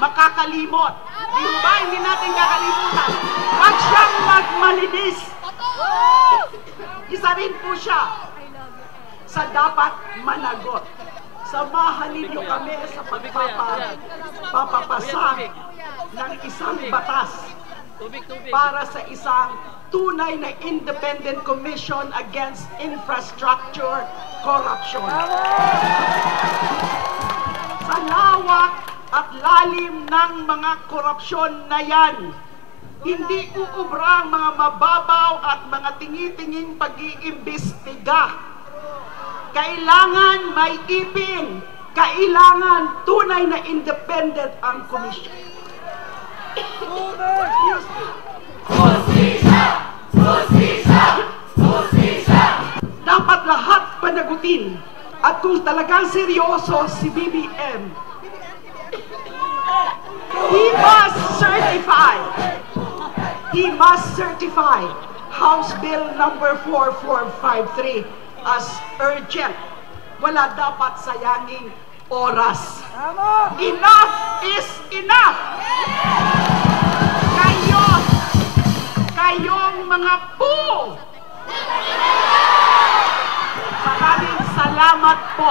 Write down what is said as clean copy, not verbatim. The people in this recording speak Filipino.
makakalimot. Di ba? Hindi natin kakalimutan. Wag siyang magmalinis. Isa rin po siya sa dapat managot. Samahan ninyo kami sa pagpapapasa ng isang batas para sa isang tunay na independent commission against infrastructure corruption. Sa lawak at lalim ng mga korupsyon na yan, hindi uubra ang mga mababaw at mga tingi-tinging pag-iimbestiga. Kailangan may ipin, kailangan tunay na independent ang komisyon. Dapat lahat panagutin. At kung talagang seryoso si BBM, he must certify House Bill number 4453 as urgent. Wala dapat sayanging oras. Enough is enough! Kayong mga po! Maraming salamat po.